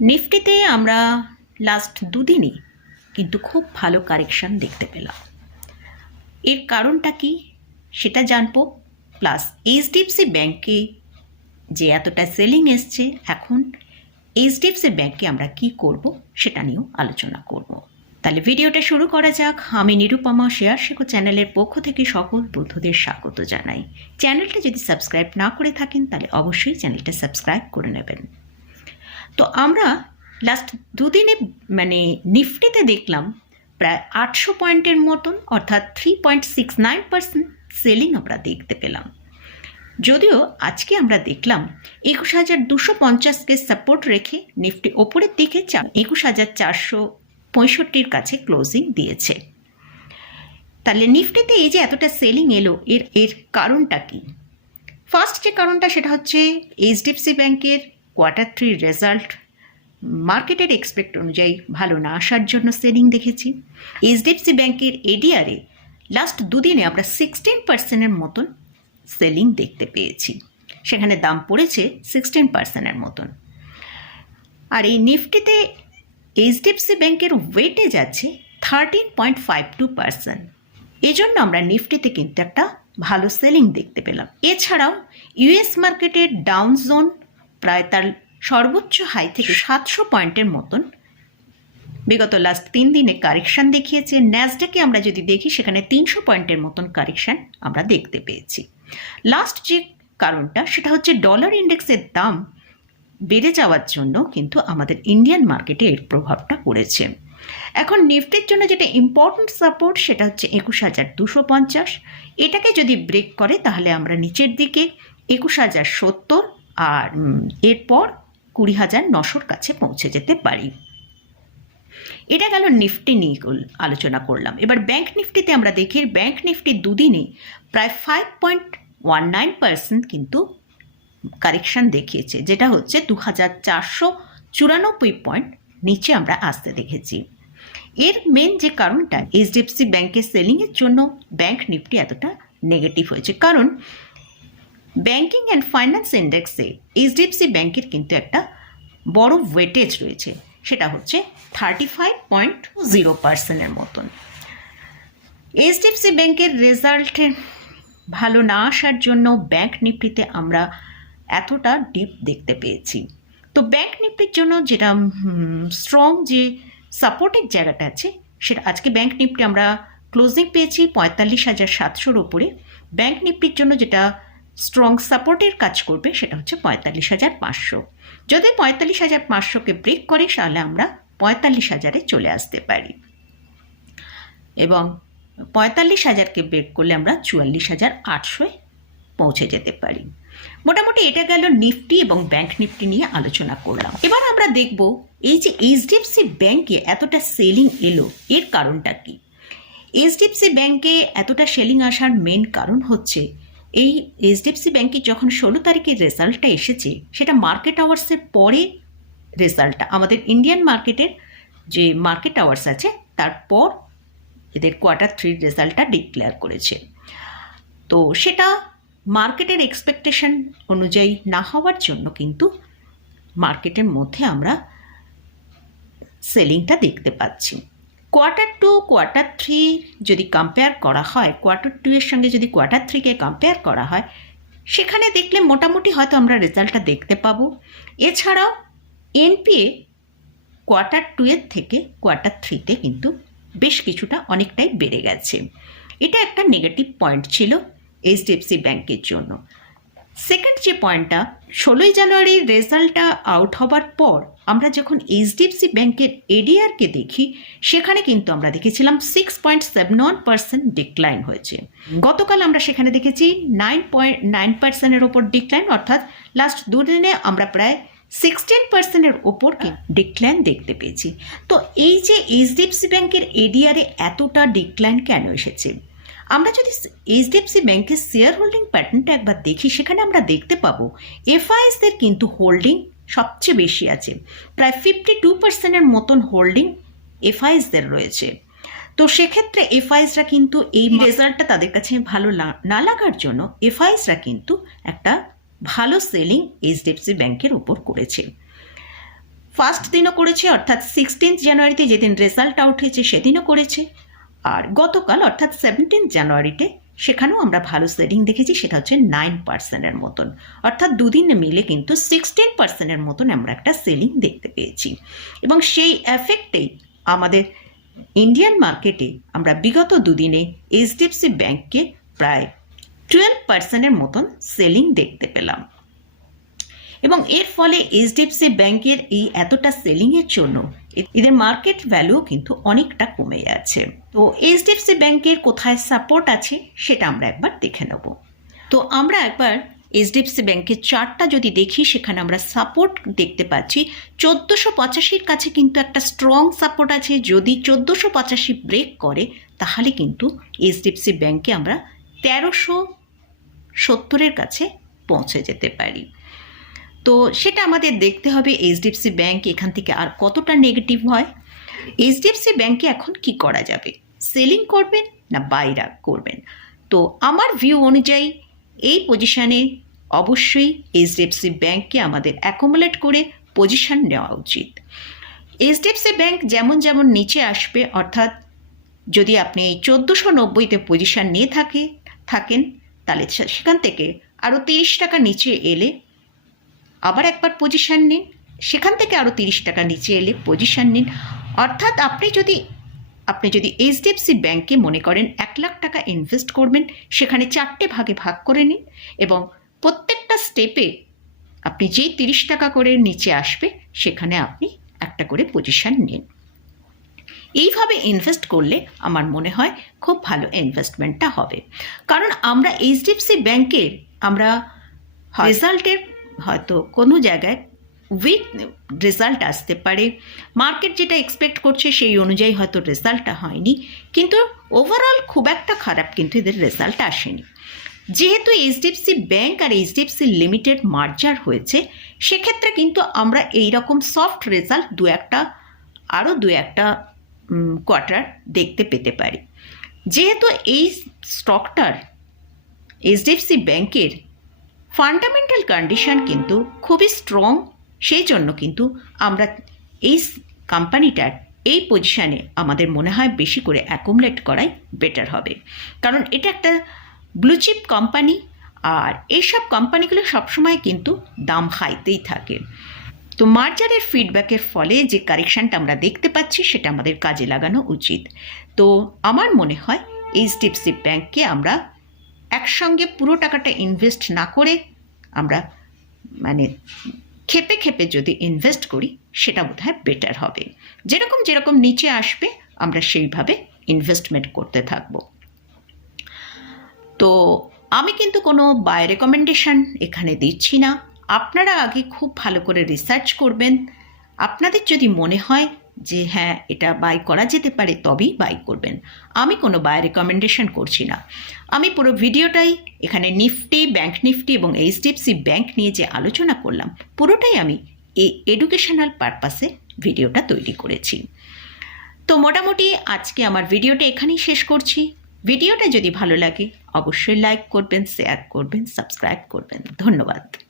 নিফটিতে আমরা লাস্ট দুদিনই কিন্তু খুব ভালো কারেকশন দেখতে পেলাম। এর কারণটা কি? সেটা জানব। প্লাস এইচডিএফসি ব্যাংকে যে এতটা সেলিং এসছে, এখন এইচডিএফসি ব্যাংকে আমরা কি করব সেটা নিয়েও আলোচনা করব। তাহলে ভিডিওটা শুরু করা যাক। আমি নিরুপমা শেয়ার শেখো চ্যানেলের পক্ষ থেকে সকল বন্ধুদের স্বাগত জানাই। চ্যানেলটা যদি সাবস্ক্রাইব না করে থাকেন, তাহলে অবশ্যই চ্যানেলটা সাবস্ক্রাইব করে নেবেন। তো আমরা লাস্ট দুদিনে মানে নিফটিতে দেখলাম প্রায় আটশো পয়েন্টের মতন, অর্থাৎ three point six nine percent selling আমরা দেখতে পেলাম। যদিও আজকে আমরা দেখলাম একুশ হাজার দুশো পঞ্চাশকে সাপোর্ট রেখে নিফটি ওপরের দিকে একুশ হাজার চারশো পঁয়ষট্টির কাছে ক্লোজিং দিয়েছে। তাহলে নিফটিতে এই যে এতটা সেলিং এলো, এর এর কারণটা কি? ফার্স্ট যে কারণটা সেটা হচ্ছে এইচডিএফসি ব্যাংকের কোয়ার্টার থ্রি রেজাল্ট মার্কেটের এক্সপেক্ট অনুযায়ী ভালো না আসার জন্য সেলিং দেখেছি। এইচডিএফসি ব্যাংকের এডিআরে লাস্ট দুদিনে আমরা সিক্সটিন পার্সেন্টের মতন সেলিং দেখতে পেয়েছি। সেখানে দাম পড়েছে সিক্সটিন পার্সেন্টের মতন। আর এই নিফটিতে এইচডিএফসি ব্যাংকের ওয়েটে যাচ্ছে thirteen point five two percent এজন্য আমরা নিফটিতে কিন্তু একটা ভালো সেলিং দেখতে পেলাম। এছাড়াও ইউএস মার্কেটের ডাউন জোন প্রায় তার সর্বোচ্চ হাই থেকে সাতশো পয়েন্টের মতন। বিগত লাস্ট তিন দিনে কারেকশান দেখিয়েছে। ন্যাসডাকে আমরা যদি দেখি, সেখানে তিনশো পয়েন্টের মতন কারেকশান আমরা দেখতে পেয়েছি। লাস্ট যে কারণটা, সেটা হচ্ছে ডলার ইন্ডেক্সের দাম বেড়ে যাওয়ার জন্য কিন্তু আমাদের ইন্ডিয়ান মার্কেটে এর প্রভাবটা পড়েছে। এখন নিফটির জন্য যেটা ইম্পর্ট্যান্ট সাপোর্ট সেটা হচ্ছে একুশ হাজার দুশো পঞ্চাশ। এটাকে যদি ব্রেক করে, তাহলে আমরা নিচের দিকে একুশ হাজার সত্তর আর এরপর কুড়ি হাজার নশোর কাছে পৌঁছে যেতে পারি। এটা গেল নিফটি নিয়ে আলোচনা করলাম। এবার ব্যাংক নিফটিতে আমরা দেখি, ব্যাংক নিফটি দুদিনে প্রায় five point one nine percent কিন্তু কারেকশন দেখিয়েছে, যেটা হচ্ছে দু হাজার চারশো চুরানব্বই পয়েন্ট নিচে আমরা আসতে দেখেছি। এর মেন যে কারণটা এইচডিএফসি ব্যাংকের সেলিংয়ের জন্য ব্যাংক নিফটি এতটা নেগেটিভ হয়েছে। কারণ ব্যাংকিং অ্যান্ড ফাইন্যান্স ইন্ডেক্সে এইচডিএফসি ব্যাংকের কিন্তু একটা বড় ওয়েটেজ রয়েছে। সেটা হচ্ছে থার্টি ফাইভ পয়েন্ট জিরো পার্সেন্টের মতন। এইচডিএফসি ব্যাংকের রেজাল্টে ভালো না আসার জন্য ব্যাংক নিফটিতে আমরা এতটা ডিপ দেখতে পেয়েছি। তো ব্যাংক নিফটির জন্য যেটা স্ট্রং যে সাপোর্টের জায়গাটা আছে, সেটা আজকে ব্যাংক নিফটি আমরা ক্লোজিং পেয়েছি পঁয়তাল্লিশ হাজার সাতশোর ওপরে। ব্যাংক নিফটির জন্য যেটা স্ট্রং সাপোর্টের কাজ করবে সেটা হচ্ছে পঁয়তাল্লিশ হাজার পাঁচশো। যদি পঁয়তাল্লিশ হাজার পাঁচশোকে ব্রেক করে, তাহলে আমরা পঁয়তাল্লিশ হাজারে চলে আসতে পারি। এবং পঁয়তাল্লিশ হাজারকে ব্রেক করলে আমরা চুয়াল্লিশ হাজার আটশোয় পৌঁছে যেতে পারি। মোটামুটি এটা গেল নিফটি এবং ব্যাংক নিফটি নিয়ে আলোচনা করলাম। এবার আমরা দেখব এই যে এইচডিএফসি ব্যাংকে এতটা সেলিং এলো, এর কারণটা কি? এইচডিএফসি ব্যাংকে এতটা সেলিং আসার মেন কারণ হচ্ছে এই এইচডিএফসি ব্যাংকে যখন ষোলো তারিখের রেজাল্টটা এসেছে, সেটা মার্কেট আওয়ার্সের পরে রেজাল্টটা আমাদের ইন্ডিয়ান মার্কেটের যে মার্কেট আওয়ার্স আছে, তারপর এদের কোয়ার্টার থ্রির রেজাল্টটা ডিক্লেয়ার করেছে। তো সেটা মার্কেটের এক্সপেকটেশন অনুযায়ী না হওয়ার জন্য কিন্তু মার্কেটের মধ্যে আমরা সেলিংটা দেখতে পাচ্ছি। কোয়ার্টার টু কোয়ার্টার থ্রি যদি কম্পেয়ার করা হয় কোয়ার্টার টু এর সঙ্গে যদি কোয়ার্টার থ্রিকে কম্পেয়ার করা হয়, সেখানে দেখলে মোটামুটি হয়তো আমরা রেজাল্টটা দেখতে পাবো। এছাড়াও এনপিএ কোয়ার্টার টু এর থেকে কোয়ার্টার থ্রিতে কিন্তু বেশ কিছুটা অনেকটাই বেড়ে গেছে। এটা একটা নেগেটিভ পয়েন্ট ছিল এইচডিএফসি ব্যাংকের জন্য। সেকেন্ড যে পয়েন্টটা ষোলোই জানুয়ারির রেজাল্টটা আউট হবার পর আমরা যখন এইচডিএফসি ব্যাংকের এডিআরকে দেখি, সেখানে কিন্তু আমরা দেখেছিলাম six point seven one percent decline হয়েছে। গতকাল আমরা সেখানে দেখেছি নাইন পয়েন্ট নাইন পার্সেন্টের ওপর ডিক্লাইন অর্থাৎ লাস্ট দুদিনে আমরা প্রায় সিক্সটিন পার্সেন্টের ওপর ডিক্লাইন দেখতে পেয়েছি। তো এই যে এইচডিএফসি ব্যাংকের এডিআরে এতটা ডিক্লাইন কেন এসেছে? আমরা যদি এইচডিএফসি ব্যাংকের শেয়ার হোল্ডিং প্যাটার্নটা একবার দেখি সেখানে আমরা দেখতে পাবো এফআইএসদের কিন্তু হোল্ডিং সবচেয়ে বেশি আছে। প্রায় ফিফটি টু পার্সেন্টের মতন হোল্ডিং এফআইএসদের রয়েছে। তো সেক্ষেত্রে এফআইএসরা কিন্তু এই রেজাল্টটা তাদের কাছে ভালো না- না লাগার জন্য এফআইএসরা কিন্তু একটা ভালো সেলিং এইচডিএফসি ব্যাংকের উপর করেছে। ফার্স্ট দিনও করেছে অর্থাৎ সিক্সটিন্থ জানুয়ারিতে যেদিন রেজাল্ট আউট হয়েছে সেদিনও করেছে। আর গতকাল অর্থাৎ সেভেন্টিন জানুয়ারিতে সেখানেও আমরা ভালো সেলিং দেখেছি, সেটা হচ্ছে নাইন পার্সেন্টের মতন। অর্থাৎ দুদিন মিলে কিন্তু সিক্সটিন পার্সেন্টের মতন আমরা একটা সেলিং দেখতে পেয়েছি। এবং সেই এফেক্টেই আমাদের ইন্ডিয়ান মার্কেটে আমরা বিগত দুদিনে এইচডিএফসি ব্যাংককে প্রায় টুয়েলভ পার্সেন্টের মতন সেলিং দেখতে পেলাম। এবং এর ফলে এইচডিএফসি ব্যাংকের এই এতটা সেলিংয়ের জন্য এদের মার্কেট ভ্যালুও কিন্তু অনেকটা কমে যাচ্ছে। তো এইচডিএফসি ব্যাংকের কোথায় সাপোর্ট আছে সেটা আমরা একবার দেখে নেব। তো আমরা একবার এইচডিএফসি ব্যাংকের চার্টটা যদি দেখি, সেখানে আমরা সাপোর্ট দেখতে পাচ্ছি। চোদ্দোশো পঁচাশির কাছে কিন্তু একটা স্ট্রং সাপোর্ট আছে। যদি চোদ্দোশো পঁচাশি ব্রেক করে, তাহলে কিন্তু এইচডিএফসি ব্যাংকে আমরা তেরোশো সত্তরের কাছে পৌঁছে যেতে পারি। তো সেটা আমাদের দেখতে হবে এইচডিএফসি ব্যাংক এখান থেকে আর কতটা নেগেটিভ হয়? এইচডিএফসি ব্যাংকে এখন কি করা যাবে? সেলিং করবেন না বাইরা করবেন? তো আমার ভিউ অনুযায়ী এই পজিশানে অবশ্যই এইচডিএফসি ব্যাংককে আমাদের অ্যাকোমোলেট করে পজিশন নেওয়া উচিত। এইচডিএফসি ব্যাংক যেমন যেমন নিচে আসবে, অর্থাৎ যদি আপনি এই চোদ্দোশো নব্বইতে পজিশন নিয়ে থাকে, থাকেন, তাহলে সেখান থেকে আরও তিরিশ টাকা নিচে এলে আবার একবার পজিশন নিন। সেখান থেকে আরও তিরিশ টাকা নিচে এলে পজিশন নিন। অর্থাৎ আপনি যদি আপনি যদি এইচডিএফসি ব্যাংকে মনে করেন এক লাখ টাকা ইনভেস্ট করবেন সেখানে চারটে ভাগে ভাগ করে নিন এবং প্রত্যেকটা স্টেপে আপনি যেই তিরিশ টাকা করে নিচে আসবে সেখানে আপনি একটা করে পজিশন নিন। এইভাবে ইনভেস্ট করলে আমার মনে হয় খুব ভালো ইনভেস্টমেন্টটা হবে। কারণ আমরা এইচডিএফসি ব্যাংকের আমরা রেজাল্টের হয়তো কোনো জায়গায় উইক রেজাল্ট আসতে পারে। মার্কেট যেটা এক্সপেক্ট করছে সেই অনুযায়ী হয়তো রেজাল্টটা হয়নি। কিন্তু ওভারঅল খুব একটা খারাপ কিন্তু এদের রেজাল্ট আসেনি। যেহেতু এইচডিএফসি ব্যাংক আর এইচডিএফসি লিমিটেড মার্জার হয়েছে, সেক্ষেত্রে কিন্তু আমরা এই রকম সফট রেজাল্ট দু একটা, আরও দু একটা কোয়ার্টার দেখতে পেতে পারি। যেহেতু এই স্টকটার এইচডিএফসি ব্যাংকের ফান্ডামেন্টাল কন্ডিশন কিন্তু খুবই স্ট্রং সেই জন্য কিন্তু আমরা এই কোম্পানিটার এই পজিশানে আমাদের মনে হয় বেশি করে অ্যাকুমুলেট করাই বেটার হবে। কারণ এটা একটা ব্লুচিপ কোম্পানি আর এইসব কোম্পানিগুলো সবসময় কিন্তু দাম হাইতেই থাকে। তো মার্জারের ফিডব্যাকের ফলে যে কারেকশানটা আমরা দেখতে পাচ্ছি, সেটা আমাদের কাজে লাগানো উচিত। তো আমার মনে হয় এইচডিএফসি ব্যাংককে আমরা একসঙ্গে পুরো টাকাটা ইনভেস্ট না করে আমরা মানে খেপে খেপে যদি ইনভেস্ট করি, সেটা বোধহয় বেটার হবে। যেরকম যেরকম নিচে আসবে, আমরা সেইভাবে ইনভেস্টমেন্ট করতে থাকব। তো আমি কিন্তু কোনো বাই রেকমেন্ডেশন এখানে দিচ্ছি না। আপনারা আগে খুব ভালো করে রিসার্চ করবেন। আপনাদের যদি মনে হয় যে হ্যাঁ এটা বাই করা যেতে পারে, তবেই বাই করবেন। আমি কোনো বাই রেকমেন্ডেশন করছি না। আমি পুরো ভিডিওটাই এখানে নিফটি ব্যাংক নিফটি এবং এইচডিএফসি ব্যাংক নিয়ে যে আলোচনা করলাম, পুরোটাই আমি এই এডুকেশনাল পারপাসে ভিডিওটা তৈরি করেছি। তো মোটামুটি আজকে আমার ভিডিওটা এখানেই শেষ করছি। ভিডিওটা যদি ভালো লাগে, অবশ্যই লাইক করবেন শেয়ার করবেন সাবস্ক্রাইব করবেন। ধন্যবাদ।